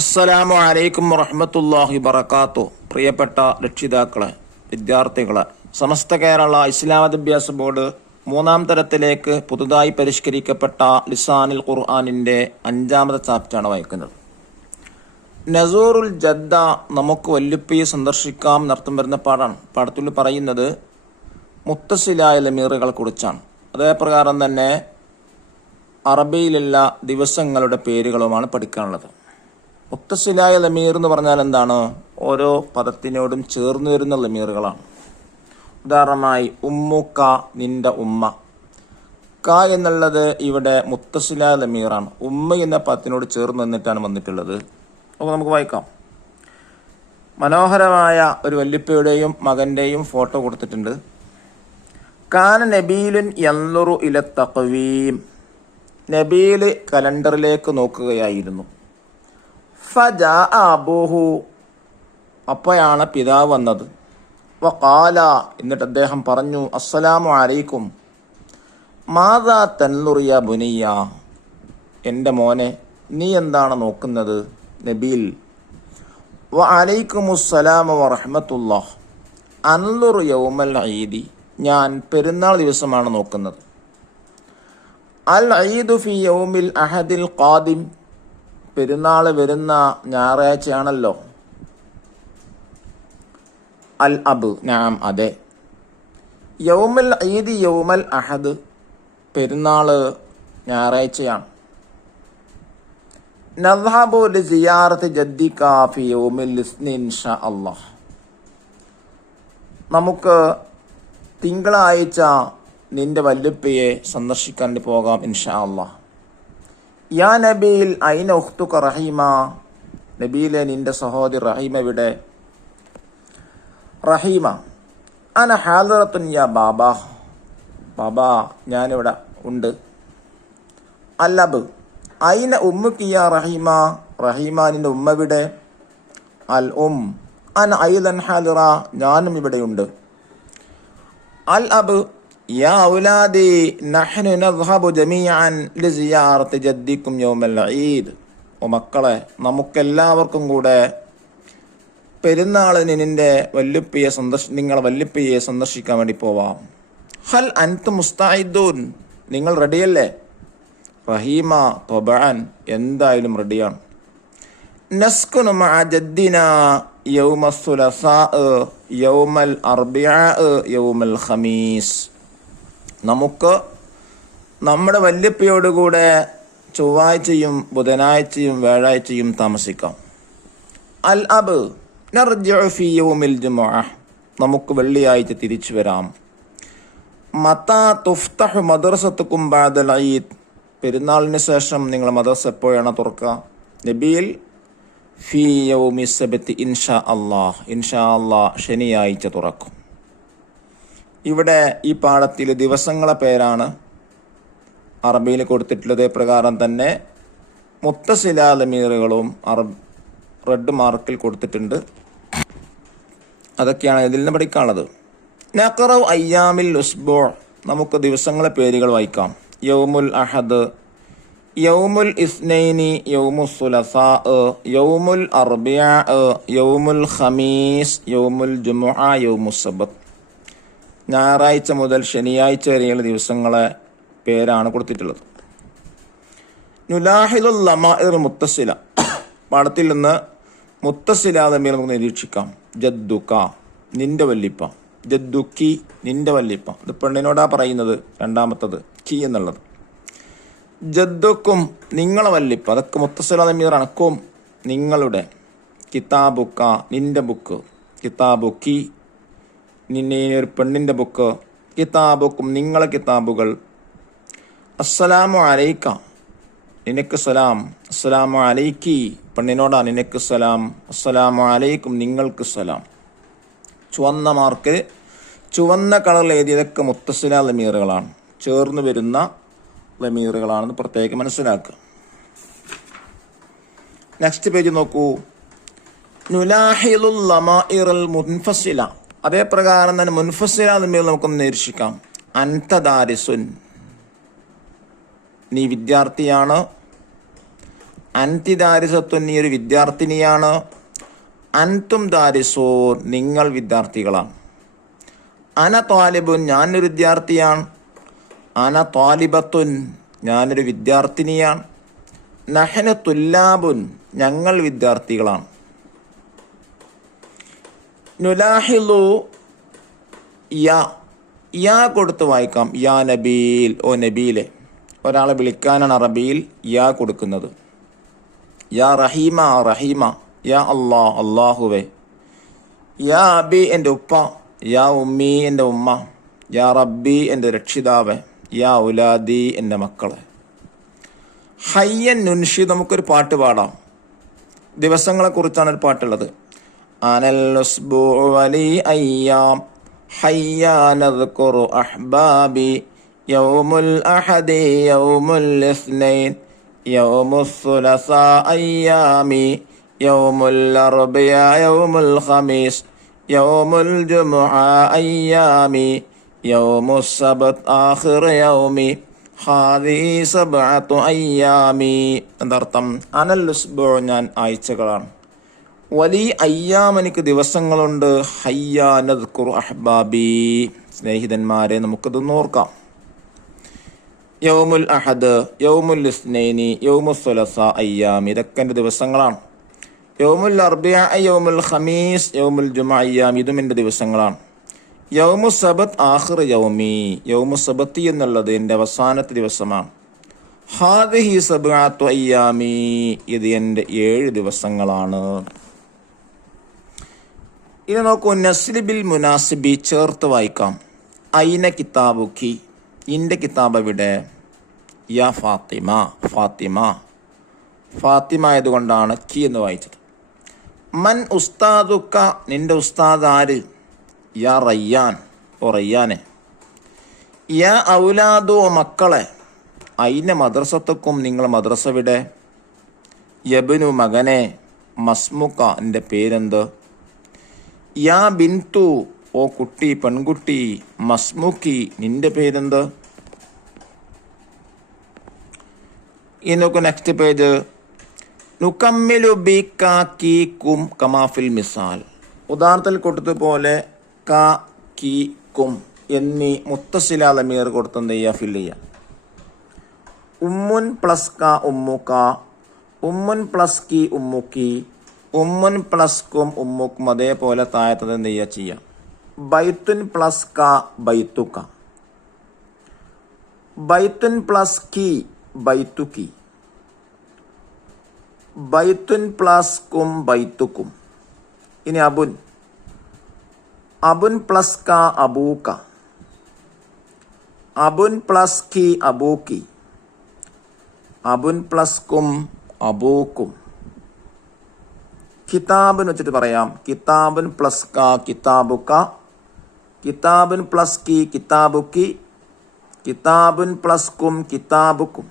അസ്സലാമു അലൈക്കും വറഹ്മത്തുള്ളാഹി വബറകാതുഹു. പ്രിയപ്പെട്ട രക്ഷിതാക്കളെ, വിദ്യാർത്ഥികളെ, സമസ്ത കേരള ഇസ്ലാം വിദ്യാഭ്യാസ ബോർഡ് 3-ാം തരത്തിലേക്ക് പുതുതായി പരിഷ്കരിക്കപ്പെട്ട ലിസാനുൽ ഖുർആനിൻ്റെ 5-ാമത്തെ ചാപ്റ്ററാണ് വായിക്കുന്നത്. നസൂറുൽ ജദ്ദ, നമുക്ക് വല്ലുപ്പിയെ സന്ദർശിക്കാം എന്നർത്ഥം വരുന്ന പാഠാണ്. പാഠത്തിൽ പറയുന്നത് മുത്തസിലായ ലമീറുകളെ കുറിച്ചാണ്. അതേപ്രകാരം തന്നെ അറബിയിലുള്ള ദിവസങ്ങളുടെ പേരുകളുമാണ് പഠിക്കാനുള്ളത്. മുത്തസിലായ ലമീർ എന്ന് പറഞ്ഞാൽ എന്താണ്? ഓരോ പദത്തിനോടും ചേർന്ന് വരുന്ന ലമീറുകളാണ്. ഉദാഹരണമായി ഉമ്മുക്ക, നിന്റെ ഉമ്മ. ക എന്നുള്ളത് ഇവിടെ മുത്തസിലായ ലമീറാണ്. ഉമ്മ എന്ന പദത്തിനോട് ചേർന്ന് നിന്നിട്ടാണ് വന്നിട്ടുള്ളത്. അപ്പോൾ നമുക്ക് വായിക്കാം. മനോഹരമായ ഒരു വല്ലിപ്പയുടെയും മകൻ്റെയും ഫോട്ടോ കൊടുത്തിട്ടുണ്ട്. കാന നബീലുൻ യൻളുറു ഇല തഖ്വീം, നബീൽ കലണ്ടറിലേക്ക് നോക്കുകയായിരുന്നു. ഫജാഅ അബൂഹു, അപ്പോഴാണ് പിതാവ് വന്നത്. വഖാല, എന്നിട്ട് അദ്ദേഹം പറഞ്ഞു, അസ്സലാമു അലൈക്കും. മാദാ തൻളുറു യാ ബുനിയ, എൻ്റെ മോനെ നീ എന്താണ് നോക്കുന്നത്? നബീൽ. വ അലൈക്കുമുസ്സലാമു വറഹ്മത്തുള്ളാഹ്. അൻളുറു യൗമൽ ഈദി, ഞാൻ പെരുന്നാൾ ദിവസമാണ് നോക്കുന്നത്. അൽ ഈദു ഫി യൗമിൽ അഹദിൽ ഖാദിം, പെരുന്നാൾ വരുന്ന ഞായറാഴ്ചയാണല്ലോ. അൽ അബ്, നാം, അതെ. യൗമുൽ ഈദ് യൗമൽ അഹദ്, പെരുന്നാൾ ഞായറാഴ്ചയാണ്. നദ്ഹബു ലിസിയാറത്തി ജദ്ദിക ഫി യൗമിൽ ഇസ്നി ഇൻഷാ അല്ലാഹ്, നമുക്ക് തിങ്കളാഴ്ച നിന്റെ വല്ലുപ്പയെ സന്ദർശിക്കാൻ പോകാം ഇൻഷാ അല്ലാഹ്. യാ നബീൽ ഐന ഉഖ്തുക റഹീമ, നബീലെ നിന്റെ സഹോദരി റഹീമ എവിടെ? റഹീമ. അന ഹാദിറത്തുൻ യാ ബാബാ, ബാബാ ഞാനിവിടെ ഉണ്ട്. അല്ലബ്. ഐന ഉമ്മുക്കി യാ റഹീമ, റഹീമ നിന്റെ ഉമ്മ എവിടെ? അൽ ഉം. അന ഐലൻ ഹാദിറ, ഞാനും ഇവിടെയുണ്ട്. അൽ അബ്. യാ ഔലാദി നഹ്നു നദ്ഹബു ജമീഅൻ ലിസിയാറത്തി ജദ്ദിക്കും യൗമൽ ഈദ്, ഓ മക്കളെ, നമുക്കെല്ലാവർക്കും കൂടെ പെരുന്നാളിന് നിന്റെ വല്ലുപ്പയെ നിങ്ങളെ വല്ലുപ്പയെ സന്ദർശിക്കാൻ വേണ്ടി പോവാം. ഹൽ അൻതും മുസ്തഇദൂൻ, നിങ്ങൾ റെഡിയല്ലേ? റഹീമ. ത്വബഅൻ, എന്തായാലും റെഡിയാണ്. നസ്കുനു മഅ ജദ്ദിന യൗമൽ സുലസാ യൗമൽ അർബിആ യൗമൽ ഖമീസ്, നമുക്ക് നമ്മുടെ വല്യപ്പയോടുകൂടെ ചൊവ്വാഴ്ചയും ബുധനാഴ്ചയും വ്യാഴാഴ്ചയും താമസിക്കാം. അൽ അബ്. നർജിഉ ഫി യൗമിൽ ജുമുഅ, നമുക്ക് വെള്ളിയാഴ്ച തിരിച്ചു വരാം. മതാ തുഫ്തഹു മദ്റസത്തുക്കും ബഅദൽ ഈദ്, പെരുന്നാളിന് ശേഷം നിങ്ങൾ മദ്രസ എപ്പോഴാണ് തുറക്കുക? നബീൽ. ഫി യൗമി സബതി ഇൻഷാ അല്ലാഹ്, ഇൻഷാ അല്ലാഹ് ശനിയാഴ്ച തുറക്കും. ഇവിടെ ഈ പാഠത്തിൽ ദിവസങ്ങളെ പേരാണ് അറബിയിൽ കൊടുത്തിട്ടുള്ളത്. പ്രകാരം തന്നെ മുത്തസിലാ ലമീറുകളും റെഡ് മാർക്കിൽ കൊടുത്തിട്ടുണ്ട്. അതൊക്കെയാണ് ഇതിൽ നിന്ന് പഠിക്കാനുള്ളത്. നഖറു അയ്യാമിൽ ഉസ്ബൂ, നമുക്ക് ദിവസങ്ങളെ പേരുകൾ വായിക്കാം. യൗമുൽ അഹദ്, യൗമുൽ ഇസ്നൈനി, യൗമുൽ സുലസാ, യൗമുൽ അർബിആ, യൗമുൽ ഖമീസ്, യൗമുൽ ജുമുഅ, യൗമുൽ സബത്. ഞായറാഴ്ച മുതൽ ശനിയാഴ്ച വരെയുള്ള ദിവസങ്ങളെ പേരാണ് കൊടുത്തിട്ടുള്ളത്. നുലാഹിലുൽ ലമാഇർ മുത്തസില, പാഠത്തിൽ നിന്ന് മുത്തസില തമ്മിൽ നമുക്ക് നിരീക്ഷിക്കാം. ജദ്ദുക, നിന്റെ വല്ലിപ്പ. ജദ്ദുക്കി, നിന്റെ വല്ലിപ്പ. ഇത് പെണ്ണിനോടാ പറയുന്നത്, രണ്ടാമത്തത് കി എന്നുള്ളത്. ജദ്ദുക്കും, നിങ്ങളെ വല്ലിപ്പ, അതൊക്കെ മുത്തസില തമ്മിലാണ്. കും, നിങ്ങളുടെ. കിതാബുക്ക, നിന്റെ ബുക്ക്. കിതാബുക്കി, നിന്നെ ഒരു പെണ്ണിൻ്റെ ബുക്ക്. കിതാബുക്കും, നിങ്ങളെ കിതാബുകൾ. അസ്സലാമു അലൈക്ക, നിനക്ക് സലാം. അസ്സലാമു അലൈക്കി, പെണ്ണിനോടാ നിനക്ക് സലാം. അസ്സലാമു അലൈക്കും, നിങ്ങൾക്ക് സലാം. ചുവന്ന മാർക്ക്, ചുവന്ന കളറിൽ എഴുതിയതൊക്കെ മുത്തസില ലമീറുകളാണ്, ചേർന്ന് വരുന്ന ലമീറുകളാണെന്ന് പ്രത്യേകം മനസ്സിലാക്കുക. നെക്സ്റ്റ് പേജ് നോക്കൂ. നുലാഹിലുൽ ലമാഇറൽ മുൻഫസില, അതേ പ്രകാരം തന്നെ മുൻഫസില തമ്മിൽ നമുക്കൊന്ന് നിരീക്ഷിക്കാം. അൻത ദാരിസുൻ, നീ വിദ്യാർത്ഥിയാണ്. അൻതി ദാരിസത്തുൻ, നീ ഒരു വിദ്യാർത്ഥിനിയാണ്. അൻതും ദാരിസൂൻ, നിങ്ങൾ വിദ്യാർത്ഥികളാണ്. അന ത്വാലിബുൻ, ഞാനൊരു വിദ്യാർത്ഥിയാണ്. അന ത്വാലിബത്തുൻ, ഞാനൊരു വിദ്യാർത്ഥിനിയാണ്. നഹ്നു തുല്ലാബുൻ, ഞങ്ങൾ വിദ്യാർത്ഥികളാണ്. നുലാഹിലു, യാ കൊടുത്ത് വായിക്കാം. യാ നബീൽ, ഓ നബീലെ. ഒരാളെ വിളിക്കാനാണ് അറബിയിൽ യാ കൊടുക്കുന്നത്. യാ റഹീമ, റഹീമ. യാ അല്ലാ, അല്ലാഹുവേ. യാ അബി, എൻ്റെ ഉപ്പ. യാ ഉമ്മി, എൻ്റെ ഉമ്മ. യാ റബ്ബി, എൻ്റെ രക്ഷിതാവേ. യാ ഉലാദി, എൻ്റെ മക്കളെ. ഹയ്യൻ നുൻഷി, നമുക്കൊരു പാട്ട് പാടാം. ദിവസങ്ങളെക്കുറിച്ചാണ് ഒരു പാട്ടുള്ളത്. അനൽ ഉസ്ബുഉ വലി അയ്യാം ഹയ്യാ നദ്കുറു അഹ്ബാബി യൗമുൽ അഹദി യൗമുൽ ഇസ്നൈൻ യൗമുസ് സുലസാ അയ്യാമി യൗമുൽ അർബിയ യൗമുൽ ഖമീസ് യൗമുൽ ജുമുഅ അയ്യാമി യൗമുസ് സബ്ത് ആഖിർ യൗമി ഹാദി സബ്അതു അയ്യാമി. എന്നർത്ഥം, അനൽ ഉസ്ബുഉ, ഞാൻ ആഴ്ചകളാണ്. വലി അയ്യാം, എനിക്ക് ദിവസങ്ങളുണ്ട്. ഹയ്യാ നദ്കുറു അഹ്ബാബി, സ്നേഹിതന്മാരെ നമുക്കത് ഓർക്കാം. യൗമുൽ അഹദ്, യൗമുൽ ഇസ്നൈനി, യൗമുസ് സുലസാ അയ്യാം, ഇതൊക്കെ എൻ്റെ ദിവസങ്ങളാണ്. യൗമുൽ അർബിയ യൗമുൽ ഖമീസ് യൗമുൽ ജുമുഅ അയ്യാം, ഇതും എൻ്റെ ദിവസങ്ങളാണ്. യൗമുസ് സബ്ത് ആഖിർ യൗമി, യൗമുസ് സബ്തി എന്നുള്ളത് എൻ്റെ അവസാനത്തെ ദിവസമാണ്. ഹാദിഹി സബ്അതു അയ്യാമി, ഇത് എൻ്റെ 7 ദിവസങ്ങളാണ്. ഇനി നോക്കൂ, നസ്ലി ബിൽ മുനാസിബി, ചേർത്ത് വായിക്കാം. ഐന കിതാബുക്കി, ഇൻ്റെ കിതാബ് എവിടെ? യാ ഫാത്തിമ, ഫാത്തിമ. ഫാത്തിമ ആയതുകൊണ്ടാണ് കി എന്ന് വായിച്ചത്. മൻ ഉസ്താദുക്ക, നിന്റെ ഉസ്താദ് ആര്? യാ റയ്യാൻ, ഓ റയ്യാനെ. യാ ഔലാദു, മക്കളെ. ഐന മദ്രസത്തുക്കും, നിങ്ങളെ മദ്രസ എവിടെ? യബ്നു, മകനെ. മസ്മുക്ക, എൻ്റെ പേരെന്ത്? യാ ബിന്തു, ഓ കുട്ടി, പെൺകുട്ടി. മസ്മുക്കി, നിന്റെ പേരെന്ത്? ഈ നോക്കൂ, നെക്സ്റ്റ് പേജ്. നുകമ്മിലു ബി കാ കി കും കമാഫിൽ മിസാൽ, ഉദാഹരണത്തിൽ കൊടുത്തതുപോലെ ക, കി, കും എന്നീ മുത്തസില ലമീർ കൊടുത്തെന്ത് ചെയ്യുക? ഫില്ല് ചെയ്യുക. ഉമ്മുൻ പ്ലസ് ക ഉമ്മുക, ഉമ്മുൻ പ്ലസ് കി ഉമ്മുക്കി, ഉമ്മുൻ പ്ലസ് കും ഉമ്മുക്കും, അതേപോലെ താഴത്തത് എന്ത് ചെയ്യുക? ബൈത്തുൻ പ്ലസ് ക ബൈത്തുക, ബൈത്തുൻ പ്ലസ് കി ബൈത്തുക്കി, ബൈത്തുൻ പ്ലസ് കും ബൈത്തുക്കും. ഇനി അബുൻ, അബുൻ പ്ലസ് ക അബൂക്ക, അബുൻ പ്ലസ് കി അബൂക്കി, അബുൻ പ്ലസ് കും അബൂക്കും. കിതാബിന് വെച്ചിട്ട് പറയാം. കിതാബുൻ പ്ലസ് ക കിതാബുക്ക, കിതാബുൻ പ്ലസ് കി കിതാബുക്കി, കിതാബുൻ പ്ലസ് കും കിതാബുക്കും.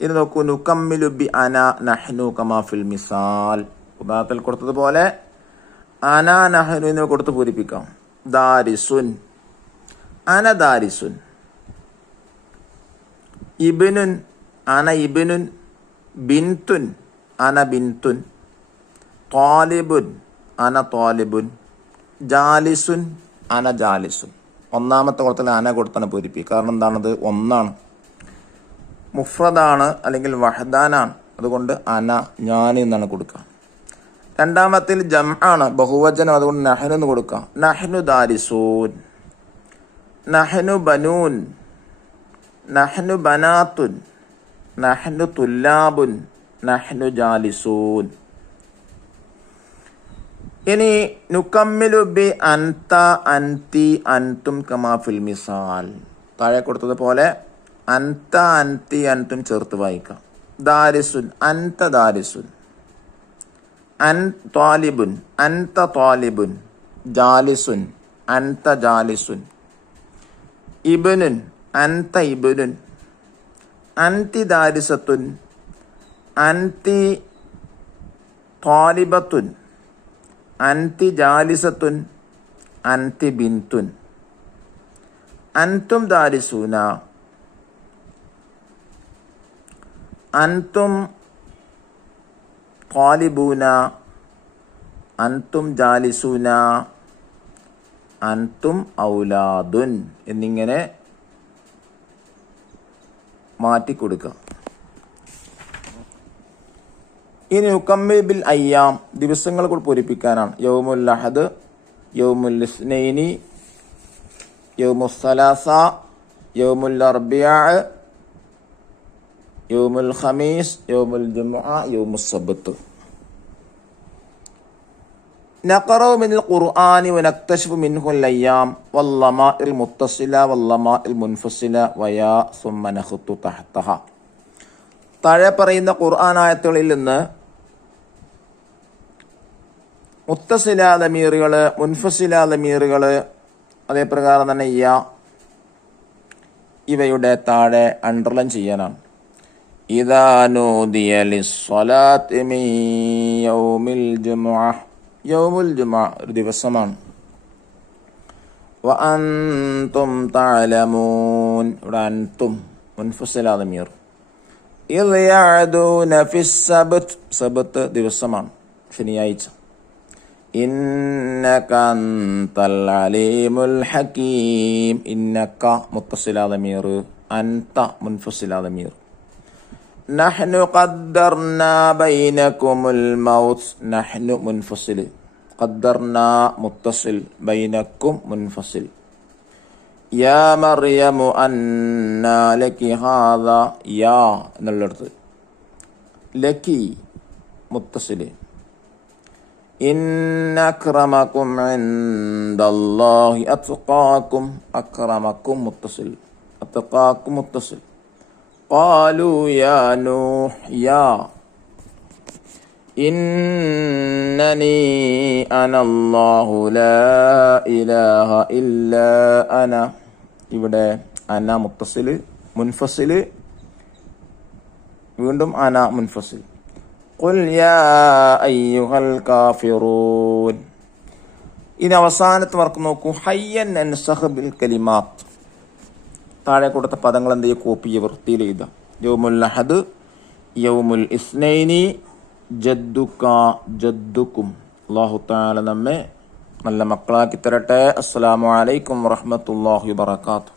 ഇനി നോക്കൂ, നുകമ്മിലു ബി അന നഹ്നു കമാ ഫിൽ മിസാൽ, ഉദാഹരണത്തിൽ കൊടുത്തതുപോലെ അന നഹ്നു എന്ന് കൊടുത്ത് പൂരിപ്പിക്കാം. ദാരിസുൻ, അന ദാരിസുൻ. ഇബ്നുൻ, അന ഇബ്നുൻ. ബിന്തുൻ, അന ബിന്തുൻ. ത്വാലിബുൻ, അന ത്വാലിബുൻ. ജാലിസുൻ, അന ജാലിസുൻ. ഒന്നാമത്തെ കുളത്തിൽ അന കൊടുത്താണ് പൂരിപ്പിക്കുക. കാരണം എന്താണത്? ഒന്നാണ്, മുഫ്രദാണ് അല്ലെങ്കിൽ വഹദാനാണ്. അതുകൊണ്ട് അന, ഞാൻ എന്നാണ് കൊടുക്കുക. രണ്ടാമത്തിൽ ജം ആണ്, ബഹുവചനം. അതുകൊണ്ട് നഹ്നു എന്ന് കൊടുക്കുക. നഹ്നു ദാരിസൂൻ, നഹ്നു ബനൂൻ, നഹ്നു ബനാത്തുൻ, നഹ്നു തുല്ലാബുൻ, നഹ്നു ജാലിസൂൻ. ഇനി നുകമ്മിലു ബി അൻത അൻതി അൻതും കമാ ഫിൽ മിസാൽ, താഴെ കൊടുത്തതുപോലെ അൻത അൻതി അൻതും ചേർത്ത് വായിക്കാം. ദാരിസുൻ, അൻത ദാരിസുൻ. അൻ ത്വാലിബുൻ, അൻത ത്വാലിബുൻ. ജാലിസുൻ, അൻത ജാലിസുൻ. ഇബ്നുൻ, അൻത ഇബ്നുൻ. അൻതി ദാരിസത്തുൻ, അൻതി ത്വാലിബത്തുൻ. അൻതി ജാലിസത്തുൻ, അൻതി ബിന്തുൻ. അൻതും ദാരിസൂന, അൻതും ഖാലിബൂന, അൻതും ജാലിസൂന, അൻതും ഔലാദുൻ എന്നിങ്ങനെ മാറ്റിക്കൊടുക്കുക. ഇനി യുകമ്മിൽ ബിൽ അയ്യാം, ദിവസങ്ങൾ കൂടി പൂരിപ്പിക്കാനാണ്. യൗമുൽ അഹദ്, യൗമുൽ ഇസ്നൈനി, യൗമുൽ സലാസ, യൗമുൽ അർബിഅ, യൗമുൽ ഖമീസ്, യൗമുൽ ജുമുഅ, യൗമുസ് സബ്ത്. നഖറഉ മിനൽ ഖുർആനി വനക്തശിഫു മിൻഹുൽ അയ്യാം വല്ലമാഇൽ മുത്തസില വല്ലമാഇൽ മുൻഫസില വയാ സുമ്മ നഖ്തു തഹ്തഹ. താഴെ പറയുന്ന ഖുർആൻ ആയത്തുകളിൽ നിന്ന് മുത്തസില ലമീറുകൾ, മുൻഫസില ലമീറുകൾ, അതേപ്രകാരം തന്നെ യാ, ഇവയുടെ താഴെ അണ്ടർലൈൻ ചെയ്യാനാണ്. ഇദാ നൂദിയ ലിസ്സലാത്തി മിൻ യൗമിൽ ജുമുഅ, യൗമുൽ ജുമുഅ ഒരു ദിവസമാണ്. വ അൻതും തഅലമൂൻ, ഇവിടെ അൻതും മുൻഫസില ലമീർ. ഇദ് യഅദൂന ഫിസ്സബ്ത്, സബ്ത് ദിവസമാണ്, ശനിയാഴ്ച. ഇന്നക അൻതൽ അലീമുൽ ഹകീം, ഇന്നക മുത്തസില ലമീർ, അൻത മുൻഫസില ലമീർ. നഹ്നു ഖദ്ദർനാ ബൈനകുമുൽ മൗത്ത്, നഹ്നു മുൻഫസിൽ, ഖദ്ദർനാ മുത്തസിൽ, ബൈനക്കും മുൻഫസിൽ. യാ മറിയമു അന്നാ ലക്കി ഹാദാ, യാ എന്നുള്ളിടത്ത് ലക്കി മുത്തസിൽ. ഇന്ന അക്രമകും ഇൻദല്ലാഹി അത്ഖാകും, അക്രമക്കും മുത്തസിൽ, അത്ഖാകും മുത്തസിൽ. ഖാലൂ യാ നൂഹ്, യാ. ഇന്നനീ അനല്ലാഹു ലാ ഇലാഹ ഇല്ലാ അന, ഇവിടെ അന മുത്തസിൽ, മുൻഫസിൽ, വീണ്ടും അന മുൻഫസിൽ. ഖുൽ യാ അയ്യുഹൽ കാഫിറൂൻ. ഇനി അവസാനത്തെ വർക്ക് നോക്കൂ. ഹയ്യൻ അൻസഖ് ബിൽ കലിമാത്ത്, താഴെ കൊടുത്ത പദങ്ങൾ എന്ത് ചെയ്യുക, കോപ്പി വൃത്തിയിൽ എഴുതുക. യൗമുൽ അഹദ്, യൗമുൽ ഇസ്നൈനി, ജദ്ദുക, ജദ്ദുക്കും. അല്ലാഹു തആല നമ്മെ നല്ല മക്കളാക്കി തരട്ടെ. അസ്സലാമു അലൈക്കും വറഹ്മത്തുള്ളാഹി വബറകാതുഹു.